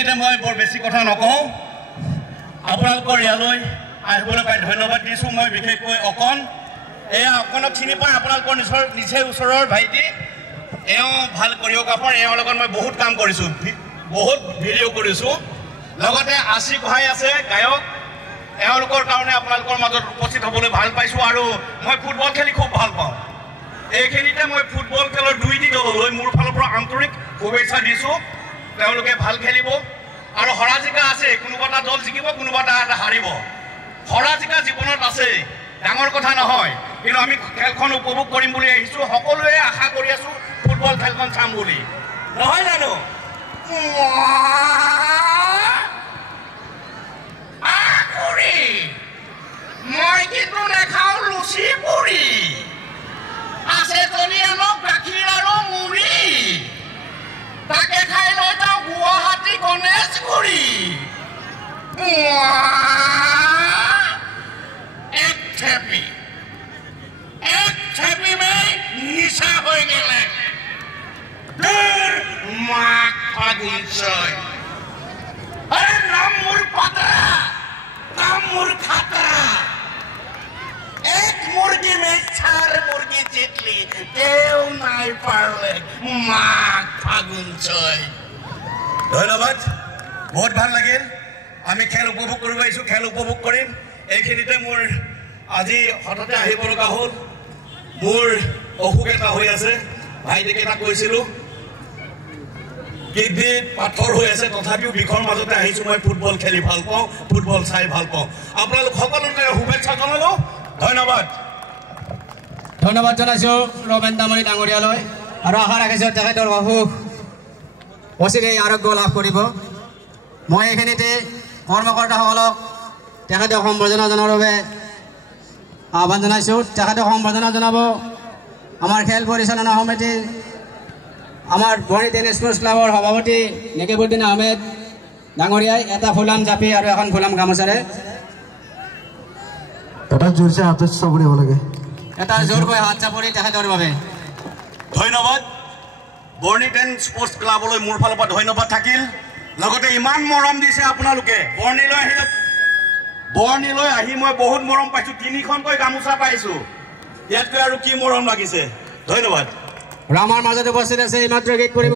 এইখিনিতে মই বৰ বেছি কথা নকওঁ আপোনালোকৰ ইয়ালৈ আহিবলৈ পাই ধন্যবাদ দিছোঁ মই বিশেষকৈ অকণ এয়া অকণক চিনি পাই আপোনালোকৰ নিচে ওচৰৰ ভাইটি এওঁ ভাল কৰিঅ'গ্ৰাফাৰ এওঁৰ লগত মই বহুত কাম কৰিছোঁ বহুত ভিডিঅ' কৰিছোঁ লগতে আশিক ভাই আছে গায়ক এওঁলোকৰ কাৰণে আপোনালোকৰ মাজত উপস্থিত হ'বলৈ ভাল পাইছোঁ আৰু মই ফুটবল খেলি খুব ভাল পাওঁ এইখিনিতে মই ফুটবল খেলৰ দুইটি দললৈ মোৰ ফালৰ পৰা আন্তৰিক শুভেচ্ছা দিছোঁ তেওঁলোকে ভাল খেলিব আৰু হৰাজিকা আছে কোনোবা এটা দল জিকিব কোনোবা এটা হাৰিব হৰাজিকা জীৱনত আছে ডাঙৰ কথা নহয় কিন্তু আমি খেলখন উপভোগ কৰিম বুলি আহিছোঁ সকলোৱে আশা কৰি আছোঁ ফুটবল খেলখন চাম বুলি নহয় জানো মই কিন্তু নাখাওঁ লুচি পুৰি আছে যদি অলপ গাখীৰ আৰু মুড়ি তাকে খাই লৈ যাওঁ গুৱাহাটী গণেশগুৰি এক থেপি में निशा हो गए माघ फागुन चय अरे नाम मुर पतरा नाम मुर खतरा एक मुर्गी में 4 मुर्गी जितली देव नाई पारले माघ फागुन चय धन्यवाद बहुत ভাল লাগিল আমি খেল উপভোগ কৰিব আহিছোঁ খেল উপভোগ কৰিম এইখিনিতে মোৰ আজি হঠাতে আহিব লগা হ'ল মোৰ অসুখ এটা হৈ আছে ভাইটিকে এটা কৈছিলোঁ কিডনিত পাথৰ হৈ আছে তথাপিও বিষৰ মাজতে আহিছোঁ মই ফুটবল খেলি ভাল পাওঁ ফুটবল চাই ভাল পাওঁ আপোনালোক সকলোকে শুভেচ্ছা জনালোঁ ধন্যবাদ ধন্যবাদ জনাইছোঁ ৰমেন তামুলী ডাঙৰীয়ালৈ আৰু আশা ৰাখিছোঁ তেখেতৰ অসুখ অচিৰেই আৰোগ্য লাভ কৰিব মই এইখিনিতে কৰ্মকৰ্তাসকলক তেখেতক সম্বৰ্ধনা জনাবৰ বাবে আহ্বান জনাইছোঁ তেখেতক সম্বৰ্ধনা জনাব আমাৰ খেল পৰিচালনা সমিতিৰ আমাৰ বৰ্ণি টেনিছ স্পৰ্টছ ক্লাবৰ সভাপতি নেকিবুদ্দিন আহমেদ ডাঙৰীয়াই এটা ফুলাম জাপি আৰু এখন ফুলাম গামোচাৰে এটা জোৰছে হাত চাপৰি হ'ব লাগে এটা জোৰকৈ হাত চাপৰি তেখেতৰ বাবে ধন্যবাদ বৰ্ণি টেনিছ স্পৰ্টছ ক্লাবলৈ মোৰ ফালৰ পৰা ধন্যবাদ থাকিল লগতে ইমান মৰম দিছে আপোনালোকে বৰ্ণিলৈ আহি মই বহুত মৰম পাইছোঁ 3খনকৈ গামোচা পাইছোঁ ইয়াতকৈ আৰু কি মৰম লাগিছে ধন্যবাদ আমাৰ মাজত উপস্থিত আছে এইমাত্ৰ গীত কৰিব